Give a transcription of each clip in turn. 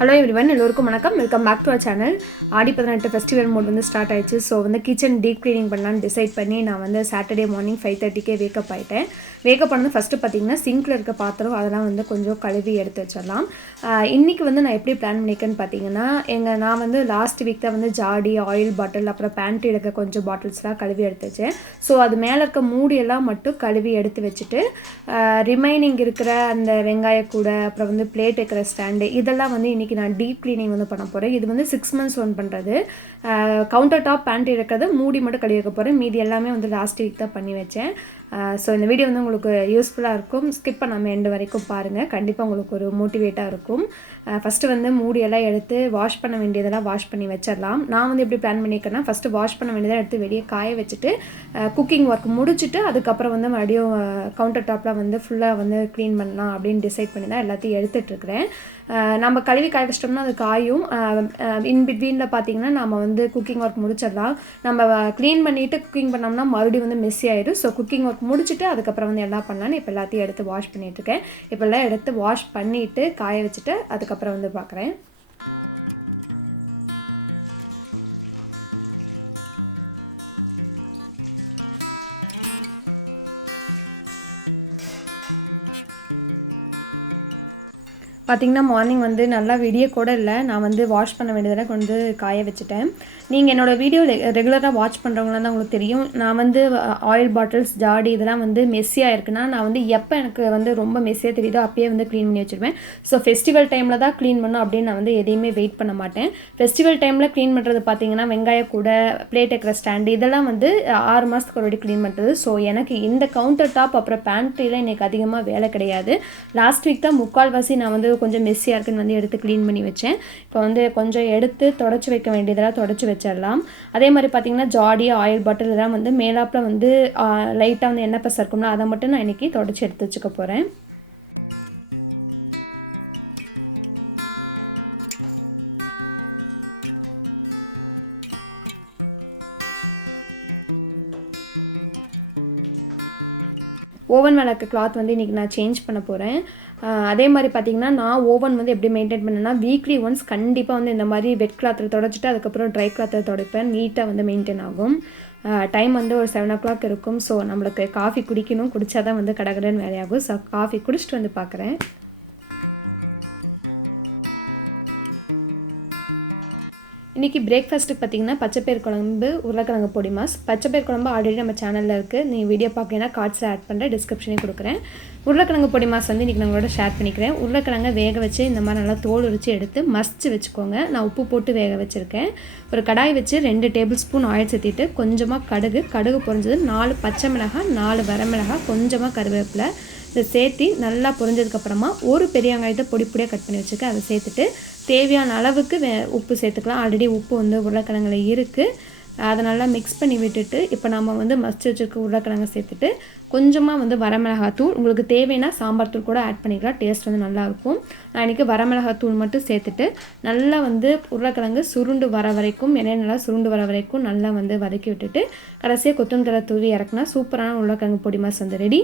Hello everyone, எல்லோருக்கும் வணக்கம். Welcome back to our channel. Aadi 18 festival mode வந்து ஸ்டார்ட் ஆயிடுச்சு. ஸோ வந்து கிச்சன் டீப் க்ளீனிங் பண்ணலான்னு டிசைட் பண்ணி நான் வந்து சாட்டர்டே மார்னிங் 5:30க்கே வேக்கப் ஆகிட்டேன். வேக்கப் பண்ணது ஃபஸ்ட்டு பார்த்தீங்கன்னா சிங்கில் இருக்க பாத்திரம் அதெல்லாம் வந்து கொஞ்சம் கழுவி எடுத்து வச்சிடலாம். இன்றைக்கி வந்து நான் எப்படி பிளான் பண்ணியிருக்கேன்னு பார்த்தீங்கன்னா, நான் வந்து லாஸ்ட் வீக் தான் வந்து ஜாடி, ஆயில் பாட்டில், அப்புறம் பேண்ட்ரி இருக்க கொஞ்சம் பாட்டில்ஸ்லாம் கழுவி எடுத்து வச்சேன். ஸோ அது மேலே இருக்க மூடியெல்லாம் மட்டும் கழுவி எடுத்து வச்சுட்டு ரிமைனிங் இருக்கிற அந்த வெங்காயக்கூடை, அப்புறம் வந்து பிளேட் வைக்கிற ஸ்டாண்டு, இதெல்லாம் வந்து இன்றைக்கி நான் டீப் க்ளீனிங் வந்து பண்ண போகிறேன். இது வந்து 6 months ஒன் பண்ணுறது. கவுண்டர் டாப் பேண்ட்ரி இருக்கிறது மூடி மட்டும் கழுவி வைக்க போகிறேன். மீதி எல்லாமே வந்து லாஸ்ட் வீக் தான் பண்ணி வச்சேன். ஸோ இந்த வீடியோ வந்து உங்களுக்கு யூஸ்ஃபுல்லாக இருக்கும். ஸ்கிப் பண்ணாமல் எண்டு வரைக்கும் பாருங்கள். கண்டிப்பாக உங்களுக்கு ஒரு மோட்டிவேட்டாக இருக்கும். ஃபஸ்ட்டு வந்து மூடியெல்லாம் எடுத்து வாஷ் பண்ண வேண்டியதெல்லாம் வாஷ் பண்ணி வச்சிடலாம். நான் வந்து எப்படி பிளான் பண்ணியிருக்கேன்னா, ஃபஸ்ட்டு வாஷ் பண்ண வேண்டியதாக எடுத்து வெளியே காய வச்சுட்டு குக்கிங் ஒர்க் முடிச்சுட்டு அதுக்கப்புறம் வந்து மறுபடியும் கவுண்டர் டாப்பில் வந்து ஃபுல்லாக வந்து க்ளீன் பண்ணலாம் அப்படின்னு டிசைட் பண்ணி தான் எல்லாத்தையும் எடுத்துகிட்ருக்கிறேன். நம்ம கழுவி காய வச்சிட்டோம்னா அது காயும். இன் பிட்வீனில் பார்த்தீங்கன்னா நம்ம வந்து குக்கிங் ஒர்க் முடிச்சிடலாம். நம்ம க்ளீன் பண்ணிவிட்டு குக்கிங் பண்ணோம்னா மறுபடியும் வந்து மெஸ்ஸி ஆயிடும். ஸோ குக்கிங் ஒர்க் முடிச்சுட்டு அதுக்கப்புறம் வந்து எல்லாம் பண்ணலான்னு இப்போ எல்லாத்தையும் எடுத்து வாஷ் பண்ணிகிட்ருக்கேன். இப்போ எல்லாம் எடுத்து வாஷ் பண்ணிவிட்டு காய வச்சுட்டு அதுக்கப்புறம் வந்து பார்க்குறேன். பார்த்திங்கன்னா மார்னிங் வந்து நல்லா விடிய கூட இல்லை. நான் வந்து வாஷ் பண்ண வேண்டியதெல்லாம் கொண்டு காய வச்சுட்டேன். நீங்கள் என்னோடய வீடியோ ரெகுலராக வாட்ச் பண்ணுறவங்களாம் தான் உங்களுக்கு தெரியும். நான் வந்து ஆயில் பாட்டில்ஸ், ஜாடி இதெல்லாம் வந்து மெஸ்ஸியாக இருக்குன்னா நான் வந்து எப்போ எனக்கு வந்து ரொம்ப மெஸ்ஸியாக தெரியுதோ அப்பயே வந்து க்ளீன் பண்ணி வச்சுருவேன். ஸோ ஃபெஸ்டிவல் டைமில் தான் க்ளீன் பண்ணணும் அப்படின்னு நான் வந்து எதையுமே வெயிட் பண்ண மாட்டேன். ஃபெஸ்டிவல் டைமில் க்ளீன் பண்ணுறது பார்த்தீங்கன்னா வெங்காயக்கூடை, பிளேட் வைக்கிற ஸ்டாண்டு, இதெல்லாம் வந்து 6 மாதத்துக்கு ஒரு க்ளீன் பண்ணுறது. ஸோ எனக்கு இந்த கவுண்டர் டாப் அப்புறம் பேண்ட்ரியில் எனக்கு அதிகமாக வேலை கிடையாது. லாஸ்ட் வீக் தான் முக்கால்வாசி நான் வந்து கொஞ்சம் மெஸ்ஸியாக இருக்குன்னு வந்து எடுத்து க்ளீன் பண்ணி வச்சேன். இப்போ வந்து கொஞ்சம் எடுத்து தொடச்சி வைக்க வேண்டியதெல்லாம் தொடச்சி வச்சிடலாம். அதே மாதிரி பார்த்தீங்கன்னா ஜாடி, ஆயில் பாட்டில் இதெல்லாம் வந்து மேலாப்பில் வந்து லைட்டாக வந்து எண்ணெய் பசை இருக்கும்னா அதை மட்டும் நான் இன்றைக்கி தொடச்சி எடுத்து வச்சுக்க போகிறேன். ஓவன் விளக்கு கிளாத் வந்து இன்றைக்கி நான் சேஞ்ச் பண்ண போகிறேன். அதே மாதிரி பார்த்திங்கன்னா நான் ஓவன் வந்து எப்படி மெயின்டைன் பண்ணேன்னா, வீக்லி ஒன்ஸ் கண்டிப்பாக வந்து இந்த மாதிரி வெட் கிளாத்தில் தொடச்சிட்டு அதுக்கப்புறம் ட்ரை கிளாத்தில் துடைப்பேன். நீட்டாக வந்து மெயின்டைன் ஆகும். டைம் வந்து ஒரு 7 o'clock இருக்கும். ஸோ நம்மளுக்கு காஃபி குடிக்கணும், குடித்தா தான் வந்து கடகடன்னு வேலையாகும். ஸோ காஃபி குடிச்சிட்டு வந்து பார்க்குறேன். இன்றைக்கி பிரேக்ஃபாஸ்ட்டுக்கு பார்த்திங்கன்னா பச்சைப்பயிர் குழம்பு, உருளைக்கிழங்கு பொடி மாஸ். பச்சைப்பயிர் குழம்பு ஆல்ரெடி நம்ம சேனலில் இருக்குது. நீ வீடியோ பார்க்கலன்னா கார்ட்ஸில் ஆட் பண்ணுறேன், டிஸ்கிரிப்ஷனே கொடுக்குறேன். உருளைக்கிழங்கு பொடி மாஸ் வந்து இன்றைக்கி நான் உங்களோட ஷேர் பண்ணிக்கிறேன். உருளைக்கிழங்கை வேக வச்சு இந்த மாதிரி நல்லா தோல் உரித்து எடுத்து மசிச்சு வச்சுக்கோங்க. நான் உப்பு போட்டு வேக வச்சுருக்கேன். ஒரு கடாய் வச்சு 2 tablespoon ஆயில் சேர்த்திட்டு கொஞ்சமாக கடுகு பொரிஞ்சது, 4 பச்சை மிளகாய், 4 வரமிளகாய், கொஞ்சமாக கருவேப்பிலை இதை சேர்த்து நல்லா பொரிஞ்சதுக்கப்புறமா ஒரு பெரிய வெங்காயத்தை பொடியாக கட் பண்ணி வச்சுருக்கேன். அதை சேர்த்துட்டு தேவையான அளவுக்கு உப்பு சேர்த்துக்கலாம். ஆல்ரெடி உப்பு வந்து உருளைக்கிழங்குல இருக்குது. அதை நல்லா மிக்ஸ் பண்ணி விட்டுட்டு இப்போ நம்ம வந்து மசிச்சு வச்சுருக்க உருளைக்கிழங்கை சேர்த்துட்டு கொஞ்சமாக வந்து வரமிளகாத்தூள், உங்களுக்கு தேவைன்னா சாம்பார் தூள் கூட ஆட் பண்ணிக்கலாம். டேஸ்ட் வந்து நல்லாயிருக்கும். நான் இன்றைக்கி வரமிளகாத்தூள் மட்டும் சேர்த்துட்டு நல்லா வந்து உருளைக்கிழங்கு சுருண்டு வர வரைக்கும், எண்ணெய் நல்லா சுருண்டு வர வரைக்கும் நல்லா வந்து வதக்கி விட்டுட்டு கடைசியாக கொத்தமல்லி தூவி இறக்குனா சூப்பரான உருளைக்கிழங்கு பொடி மாஸ் வந்து ரெடி.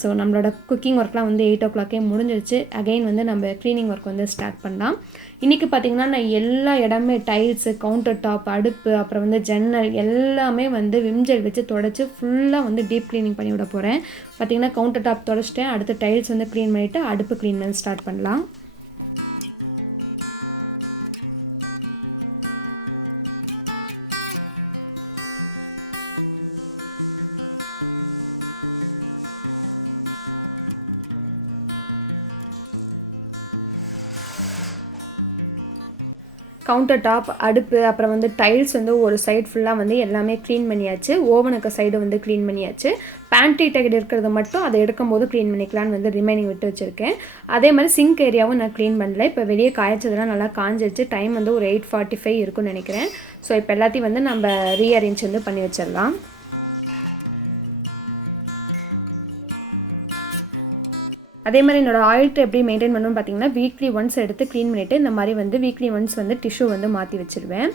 ஸோ நம்மளோட குக்கிங் ஒர்க்லாம் வந்து 8 o'clock முடிஞ்சிருச்சு. அகைன் வந்து நம்ம க்ளீனிங் ஒர்க் வந்து ஸ்டார்ட் பண்ணலாம். இன்றைக்கி பார்த்திங்கன்னா நான் எல்லா இடமே டைல்ஸு, கவுண்டர் டாப், அடுப்பு, அப்புறம் வந்து ஜன்னல் எல்லாமே வந்து விம்ஜெல் வச்சு தொடச்சி ஃபுல்லாக வந்து டீப் க்ளீனிங் பண்ணி விட போகிறேன். பார்த்திங்கன்னா கவுண்டர் டாப் தொடச்சிட்டேன். அடுத்து டைல்ஸ் வந்து க்ளீன் பண்ணிவிட்டு அடுப்பு க்ளீன் பண்ணி ஸ்டார்ட் பண்ணலாம். கவுண்டர் டாப், அடுப்பு, அப்புறம் வந்து டைல்ஸ் வந்து ஒரு சைடு ஃபுல்லாக வந்து எல்லாமே க்ளீன் பண்ணியாச்சு. ஓவனுக்கு சைடு வந்து க்ளீன் பண்ணியாச்சு. பேண்ட்ரி டைட் இருக்கிறத மட்டும் அதை எடுக்கும்போது க்ளீன் பண்ணிக்கலான்னு வந்து ரிமைனிங் விட்டு வச்சுருக்கேன். அதே மாதிரி சிங்க் ஏரியாவும் நான் க்ளீன் பண்ணல. இப்போ வெளியே காய்ச்சதெல்லாம் நல்லா காஞ்சிருச்சு. டைம் வந்து ஒரு 8:45 இருக்குன்னு நினைக்கிறேன். ஸோ இப்போ எல்லாத்தையும் வந்து நம்ம ரீஅரேஞ்ச் வந்து பண்ணி வச்சிடலாம். அதே மாதிரி என்னோட ஆயில் ட்ரே எப்படி மெயின்டைன் பண்ணணும்னு பார்த்தீங்கன்னா, வீக்லி ஒன்ஸ் எடுத்து க்ளீன் பண்ணிவிட்டு இந்த மாதிரி வந்து வீக்லி ஒன்ஸ் வந்து டிஷ்யூ வந்து மாற்றி வச்சுருவேன்.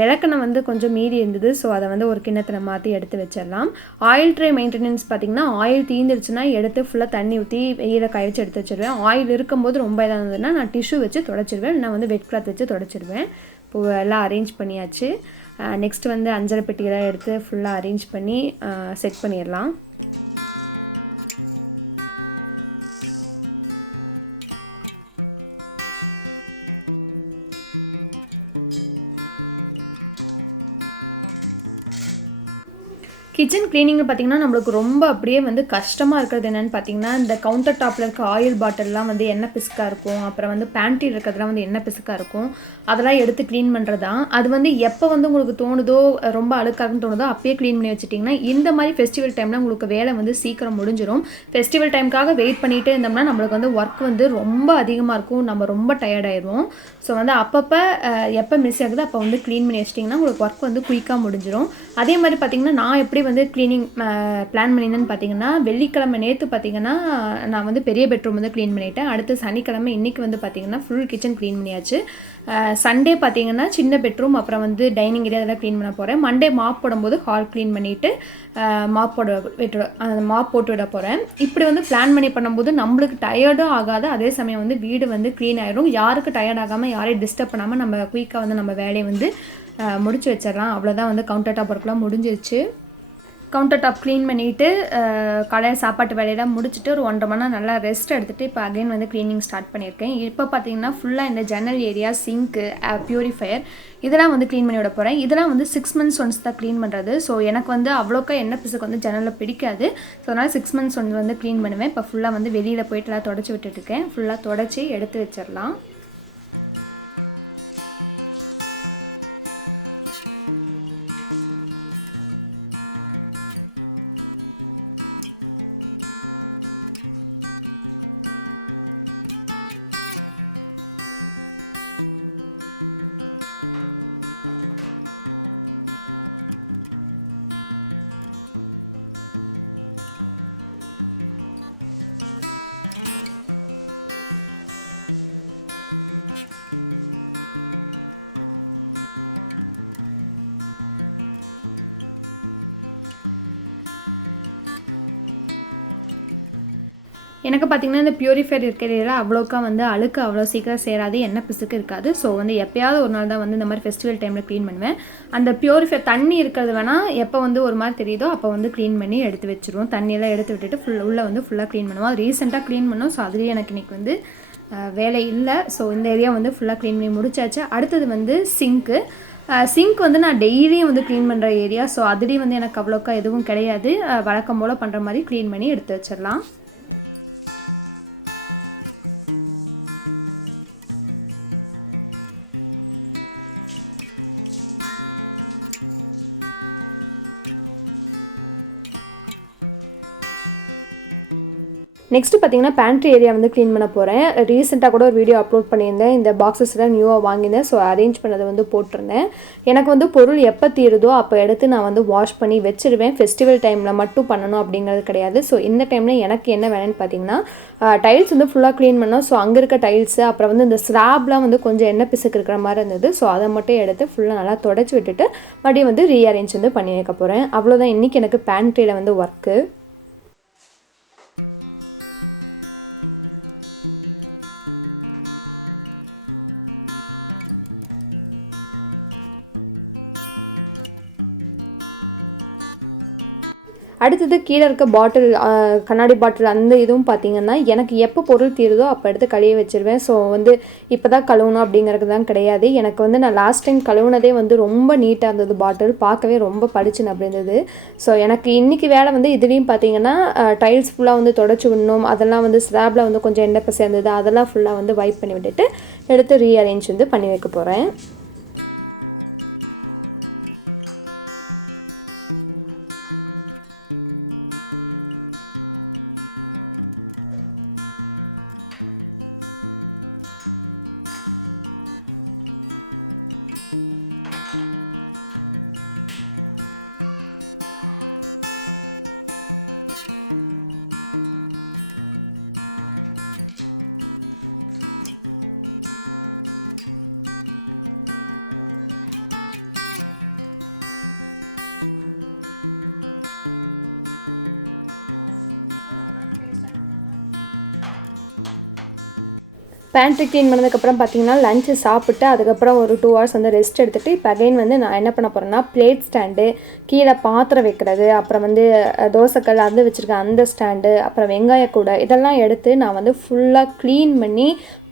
விளக்கெண்ணெய் வந்து கொஞ்சம் மீதி இருந்தது. ஸோ அதை வந்து ஒரு கிண்ணத்தில் மாற்றி எடுத்து வச்சிடலாம். ஆயில் ட்ரே மெயின்டெனன்ஸ் பார்த்திங்கன்னா ஆயில் தீந்துருச்சுன்னா எடுத்து ஃபுல்லாக தண்ணி ஊற்றி வெயில காய வச்சு எடுத்து வச்சிடுவேன். ஆயில் இருக்கும்போது ரொம்ப இதாக இருந்ததுன்னா நான் டிஷ்யூ வச்சு தொடச்சிடுவேன். நான் வந்து வெட் கிளாத் வச்சு தொடச்சிடுவேன். இப்போது எல்லாம் அரேஞ்ச் பண்ணியாச்சு. நெக்ஸ்ட் வந்து அஞ்சரை பெட்டியெல்லாம் எடுத்து ஃபுல்லாக அரேஞ்ச் பண்ணி செட் பண்ணிடலாம். கிச்சன் க்ளீனிங்னு பார்த்திங்கன்னா நம்மளுக்கு ரொம்ப அப்படியே வந்து கஷ்டமாக இருக்கிறது என்னென்னு பார்த்திங்கன்னா, இந்த கவுண்டர் டாப்பில் இருக்க ஆயில் பாட்டில்லாம் வந்து எண்ணெய் பிசுக்காக இருக்கும். அப்புறம் வந்து பேண்ட்ரியில் இருக்கிறதுலாம் வந்து எண்ணெய் பிசுக்காக இருக்கும். அதெல்லாம் எடுத்து க்ளீன் பண்ணுறது தான். அது வந்து எப்போ வந்து உங்களுக்கு தோணுதோ, ரொம்ப அழுக்காகன்னு தோணுதோ அப்பயே க்ளீன் பண்ணி வச்சுட்டிங்கன்னா இந்த மாதிரி ஃபெஸ்டிவல் டைமில் உங்களுக்கு வேலை வந்து சீக்கிரம் முடிஞ்சிடும். ஃபெஸ்டிவல் டைமுக்காக வெயிட் பண்ணிகிட்டே இருந்தோம்னா நம்மளுக்கு வந்து ஒர்க் வந்து ரொம்ப அதிகமாக இருக்கும். நம்ம ரொம்ப டயர்டாயிடுவோம். ஸோ வந்து அப்பப்போ எப்போ மிஸ் ஆகுது அப்போ வந்து க்ளீன் பண்ணி வச்சிட்டிங்கன்னா உங்களுக்கு ஒர்க் வந்து குயிக்காக முடிஞ்சிடும். அதே மாதிரி பார்த்திங்கன்னா நான் எப்படி வந்து க்ளீனிங் பிளான் பண்ணியிருந்தேன்னு பார்த்தீங்கன்னா, வெள்ளிக்கிழமை நேற்று பார்த்தீங்கன்னா நான் வந்து பெரிய பெட்ரூம் வந்து க்ளீன் பண்ணிட்டேன். அடுத்து சனிக்கிழமை இன்றைக்கி வந்து பார்த்தீங்கன்னா ஃபுல் கிச்சன் க்ளீன் பண்ணியாச்சு. சண்டே பார்த்தீங்கன்னா சின்ன பெட்ரூம் அப்புறம் வந்து டைனிங் ஏரியா அதெல்லாம் க்ளீன் பண்ண போகிறேன். மண்டே மாப் போடும்போது ஹால் க்ளீன் பண்ணிவிட்டு மாப் போட்டு விட போகிறேன். இப்படி வந்து பிளான் பண்ணி பண்ணும்போது நம்மளுக்கு டயர்டும் ஆகாது. அதே சமயம் வந்து வீடு வந்து க்ளீன் ஆகிடும். யாருக்கு டயர்ட் ஆகாமல் யாரையும் டிஸ்டர்ப் பண்ணாமல் நம்ம குயிக்காக வந்து நம்ம வேலையை வந்து முடிச்சு வச்சிடலாம். அவ்வளோதான் வந்து கவுண்டர் டாப் ஒர்க்லாம் முடிஞ்சிருச்சு. கவுண்டர் டாப் க்ளீன் பண்ணிவிட்டு காலையில் சாப்பாட்டு வேலையெல்லாம் முடிச்சுட்டு ஒரு 1.5 மணி நேரம் நல்லா ரெஸ்ட் எடுத்துகிட்டு இப்போ அகைன் வந்து க்ளீனிங் ஸ்டார்ட் பண்ணியிருக்கேன். இப்போ பார்த்தீங்கன்னா ஃபுல்லாக இந்த ஜன்னல் ஏரியா, சிங்க்கு, பியூரிஃபையர் இதெல்லாம் வந்து க்ளீன் பண்ணி விட போகிறேன். இதெல்லாம் வந்து 6 months ஒன்ஸ் தான் க்ளீன் பண்ணுறது. ஸோ எனக்கு வந்து அவ்வளோக்கா எண்ணெய் பிசுக்கு வந்து ஜன்னலில் பிடிக்காது. ஸோ அதனால் 6 months ஒன்று வந்து க்ளீன் பண்ணுவேன். இப்போ ஃபுல்லாக வந்து வெளியில் போய்ட்டு எல்லாம் தொடச்சி விட்டுட்டுருக்கேன். ஃபுல்லாக தொடச்சி எடுத்து வச்சிடலாம். எனக்கு பார்த்திங்கன்னா இந்த பியூரிஃபையர் இருக்கிறதுல அவ்வளோக்கா வந்து அழுக்கு அவ்வளோ சீக்கிரம் சேராது, எண்ணெய் பிசுக்கு இருக்காது. ஸோ வந்து எப்போயாவது ஒரு நாள் தான் வந்து இந்த மாதிரி ஃபெஸ்டிவல் டைமில் க்ளீன் பண்ணுவேன். அந்த பியூரிஃபையர் தண்ணி இருக்கிறது வேணால் எப்போ வந்து ஒரு மாதிரி தெரியுதோ அப்போ வந்து க்ளீன் பண்ணி எடுத்து வச்சுருவோம். தண்ணியெல்லாம் எடுத்து விட்டுட்டு உள்ளே வந்து ஃபுல்லாக க்ளீன் பண்ணுவோம். அது ரீசெண்டாக க்ளீன் பண்ணோம். ஸோ அதுலேயே எனக்கு இன்றைக்கி வந்து வேலை இல்லை. ஸோ இந்த ஏரியா வந்து ஃபுல்லாக க்ளீன் பண்ணி முடிச்சாச்சு. அடுத்தது வந்து சிங்க் வந்து நான் டெய்லியும் வந்து க்ளீன் பண்ணுற ஏரியா. ஸோ அதுலேயும் வந்து எனக்கு அவ்வளோக்கா எதுவும் கிடையாது. வழக்கம் போல் பண்ணுற மாதிரி க்ளீன் பண்ணி எடுத்து வச்சிடலாம். நெக்ஸ்ட்டு பார்த்தீங்கன்னா பேண்ட்ரி ஏரியா வந்து க்ளீன் பண்ண போகிறேன். ரீசெண்டாக கூட ஒரு வீடியோ அப்லோட் பண்ணியிருந்தேன். இந்த பாக்ஸஸ்லாம் நியூவாக வாங்கியிருந்தேன். ஸோ அரேஞ்ச் பண்ணதை வந்து போட்டிருந்தேன். எனக்கு வந்து பொருள் எப்போ தீருதோ அப்போ எடுத்து நான் வந்து வாஷ் பண்ணி வச்சுருவேன். ஃபெஸ்டிவல் டைமில் மட்டும் பண்ணணும் அப்படிங்கிறது கிடையாது. ஸோ இந்த டைமில் எனக்கு என்ன வேணும்னு பார்த்தீங்கன்னா டைல்ஸ் வந்து ஃபுல்லாக க்ளீன் பண்ணோம். ஸோ அங்கே இருக்க டைல்ஸு அப்புறம் வந்து இந்த ஸ்லாப்லாம் வந்து கொஞ்சம் எண்ணெய் பிசுக்கு இருக்கிற மாதிரி இருந்தது. ஸோ அதை மட்டும் எடுத்து ஃபுல்லாக நல்லா தொடச்சி விட்டுட்டு மறுபடியும் வந்து ரீஅரேஞ்ச் வந்து பண்ணி வைக்க போகிறேன். அவ்வளோதான் இன்றைக்கி எனக்கு பேண்ட்ரியில் வந்து ஒர்க்கு. அடுத்தது கீழே இருக்க பாட்டில், கண்ணாடி பாட்டில் அந்த இதுவும் பார்த்திங்கன்னா எனக்கு எப்போ பொருள் தீருதோ அப்போ எடுத்து கழுவி வச்சுருவேன். ஸோ வந்து இப்போ தான் கழுவணும் அப்படிங்கிறது தான் கிடையாது. எனக்கு வந்து நான் லாஸ்ட் டைம் கழுவுனதே வந்து ரொம்ப நீட்டாக இருந்தது. பாட்டில் பார்க்கவே ரொம்ப பளிச்சுன்னு அப்படி இருந்தது. ஸோ எனக்கு இன்றைக்கி வேலை வந்து இதுலேயும் பார்த்திங்கன்னா டைல்ஸ் ஃபுல்லாக வந்து தொடச்சி விடணும். அதெல்லாம் வந்து ஸ்லாப்பில் வந்து கொஞ்சம் எண்ணெய் பசை இருந்தது. அதெல்லாம் ஃபுல்லாக வந்து வைப் பண்ணி விட்டுட்டு எடுத்து ரீஅரேஞ்ச் வந்து பண்ணி வைக்க போகிறேன். பேண்ட்ரி க்ளீன் பண்ணதுக்கப்புறம் பார்த்தீங்கன்னா லஞ்சு சாப்பிட்டு அதுக்கப்புறம் ஒரு 2 hours வந்து ரெஸ்ட் எடுத்துகிட்டு இப்போ அகைன் வந்து நான் என்ன பண்ண போகிறேன்னா பிளேட் ஸ்டாண்டு, கீழே பாத்திரம் வைக்கிறது, அப்புறம் வந்து தோசைக்கல் அது வச்சுருக்கேன் அந்த ஸ்டாண்டு, அப்புறம் வெங்காய கூடை இதெல்லாம் எடுத்து நான் வந்து ஃபுல்லாக க்ளீன் பண்ணி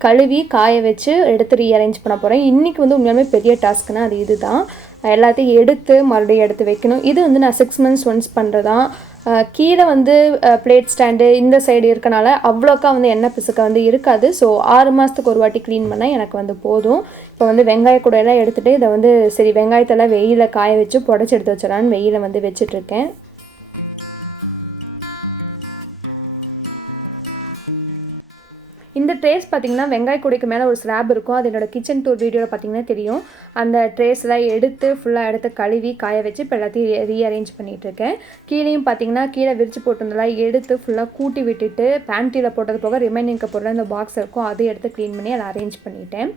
கழுவி காய வச்சு எடுத்து ரீஅரேஞ்ச் பண்ண போகிறேன். இன்றைக்கி வந்து உண்மையாலுமே பெரிய டாஸ்க்குனால் அது இது தான். எல்லாத்தையும் எடுத்து மறுபடியும் எடுத்து வைக்கணும். இது வந்து நான் 6 months ஒன்ஸ் பண்ணுறதான். கீழே வந்து பிளேட் ஸ்டாண்டு இந்த சைடு இருக்கனால அவ்வளோக்கா வந்து எண்ணெய் பிசுக்க வந்து இருக்காது. ஸோ 6 மாதத்துக்கு ஒரு வாட்டி க்ளீன் பண்ணால் எனக்கு வந்து போதும். இப்போ வந்து வெங்காய கூடையெல்லாம் எடுத்துகிட்டு இதை வந்து சரி வெங்காயத்தெல்லாம் வெயிலில் காய வச்சு புடச்சி எடுத்து வச்சிடலான்னு வெயிலில் வந்து வச்சிட்ருக்கேன். இந்த ட்ரேஸ் பார்த்திங்கன்னா வெங்காய கூடைக்கு மேலே ஒரு ஸ்லாப் இருக்கும். அது என்னோடய கிச்சன் டூர் வீடியோவில் பார்த்திங்கன்னா தெரியும். அந்த ட்ரேஸ்லாம் எடுத்து ஃபுல்லாக எடுத்து கழுவி காய வச்சு இப்போ எல்லாத்தையும் ரீஅரேஞ்ச் பண்ணிகிட்ருக்கேன். கீழேயும் பார்த்திங்கன்னா கீழே விரிச்சு போட்டிருந்தெல்லாம் எடுத்து ஃபுல்லாக கூட்டி விட்டுட்டு பேண்ட்ரியில் போட்டது போக ரிமைனிங்க்கு போடுற இந்த பாக்ஸ் இருக்கும் அதை எடுத்து க்ளீன் பண்ணி அதை அரேஞ்ச் பண்ணிட்டேன்.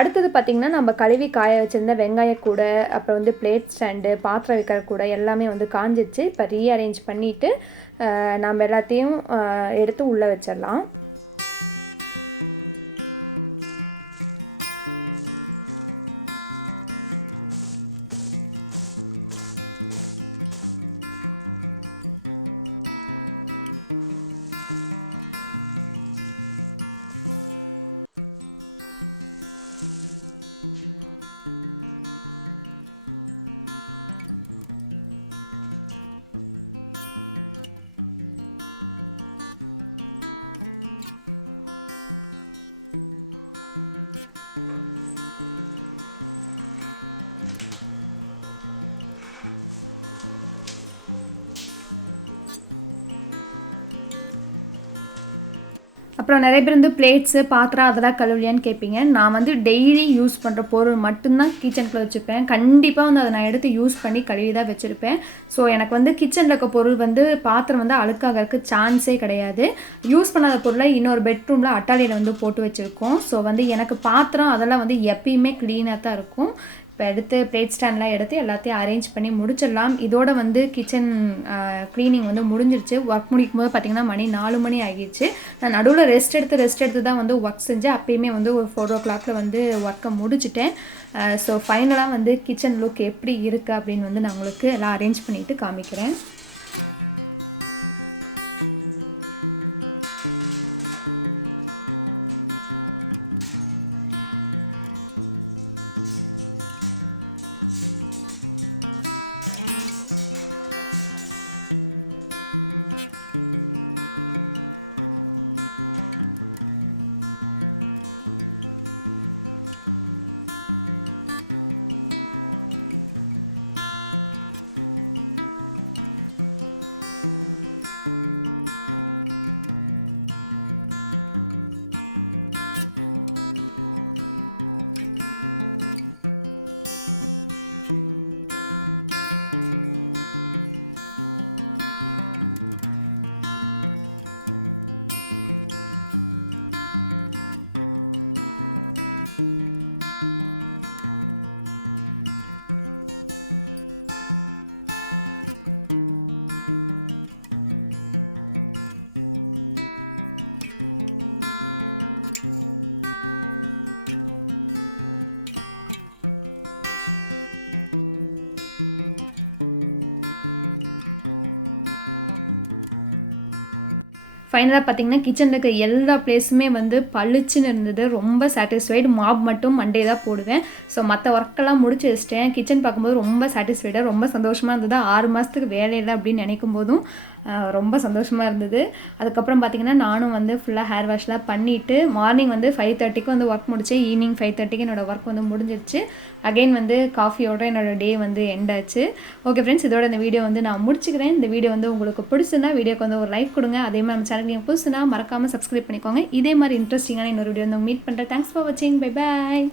அடுத்தது பார்த்திங்கன்னா நம்ம கழுவி காய வச்சுருந்த வெங்காய கூடை, அப்புறம் வந்து பிளேட் ஸ்டாண்டு, பாத்திரம் வைக்கிற கூடை எல்லாமே வந்து காஞ்சிச்சு. இப்போ ரீஅரேஞ்ச் பண்ணிவிட்டு நம்ம எல்லாத்தையும் எடுத்து உள்ளே வச்சிடலாம். அப்புறம் நிறைய பேர் வந்து பிளேட்ஸு பாத்திரம் அதெல்லாம் கழுவலையான்னு கேட்பீங்க. நான் வந்து டெய்லி யூஸ் பண்ணுற பொருள் மட்டும்தான் கிச்சனுக்குள்ளே வச்சுப்பேன். கண்டிப்பாக வந்து அதை நான் எடுத்து யூஸ் பண்ணி கழுவி தான் வச்சுருப்பேன். ஸோ எனக்கு வந்து கிச்சனில் இருக்க பொருள் வந்து பாத்திரம் வந்து அழுக்காகிறதுக்கு சான்ஸே கிடையாது. யூஸ் பண்ணாத பொருளை இன்னொரு பெட்ரூமில் அட்டாலியில் வந்து போட்டு வச்சுருக்கோம். ஸோ வந்து எனக்கு பாத்திரம் அதெல்லாம் வந்து எப்பயுமே க்ளீனாக தான் இருக்கும். இப்போ எடுத்து பிளேட் ஸ்டாண்ட்லாம் எடுத்து எல்லாத்தையும் அரேஞ்ச் பண்ணி முடிச்சிடலாம். இதோட வந்து கிச்சன் க்ளீனிங் வந்து முடிஞ்சிருச்சு. ஒர்க் முடிக்கும் போது பார்த்திங்கன்னா மணி 4 மணி ஆகிடுச்சு. நான் நடுவில் ரெஸ்ட் எடுத்து தான் வந்து ஒர்க் செஞ்சேன். அப்பயுமே வந்து ஒரு 4 o'clock வந்து ஒர்க்கை முடிச்சிட்டேன். ஸோ ஃபைனலாக வந்து கிச்சன் லுக் எப்படி இருக்குது அப்படின்னு வந்து நான் உங்களுக்கு எல்லாம் அரேஞ்ச் பண்ணிவிட்டு காமிக்கிறேன். ஃபைனலாக பார்த்தீங்கன்னா கிச்சனில் இருக்க எல்லா பிளேஸுமே வந்து பளிச்சுன்னு இருந்தது. ரொம்ப சாட்டிஸ்ஃபைடு. மாப் மட்டும் மண்டே தான் போடுவேன். ஸோ மற்ற ஒர்க்கெல்லாம் முடிச்சு வச்சிட்டேன். கிச்சன் பார்க்கும்போது ரொம்ப சாட்டிஸ்ஃபைடாக ரொம்ப சந்தோஷமாக இருந்தது. 6 மாதத்துக்கு வேலை இல்லை அப்படின்னு நினைக்கும் போதும் ரொம்ப சந்தோஷமாக இருந்தது. அதுக்கப்புறம் பார்த்திங்கன்னா நானும் வந்து ஃபுல்லாக ஹேர் வாஷ்லாம் பண்ணிவிட்டு மார்னிங் வந்து 5:30க்கு வந்து ஒர்க் முடித்தேன். ஈவினிங் 5:30க்கு என்னோடய ஒர்க் வந்து முடிஞ்சிருச்சு. அகெயின் வந்து காஃபியோட என்னோடய டே வந்து எண்ட் ஆச்சு. ஓகே ஃப்ரெண்ட்ஸ், இதோட இந்த வீடியோ வந்து நான் முடிச்சுக்கிறேன். இந்த வீடியோ வந்து உங்களுக்கு பிடிச்சிருந்தா வீடியோக்கு வந்து ஒரு லைக் கொடுங்க. அதே மாதிரி நம்ம சேனல் நீங்கள் புதுசுனா மறக்காமல் சப்ஸ்கிரைப் பண்ணிக்கோங்க. இதே மாதிரி இன்ட்ரெஸ்டிங்கான இன்னொரு வீடியோ வந்து மீட் பண்ணுறேன். தேங்க்ஸ் ஃபார் வாட்சிங். Bye bye.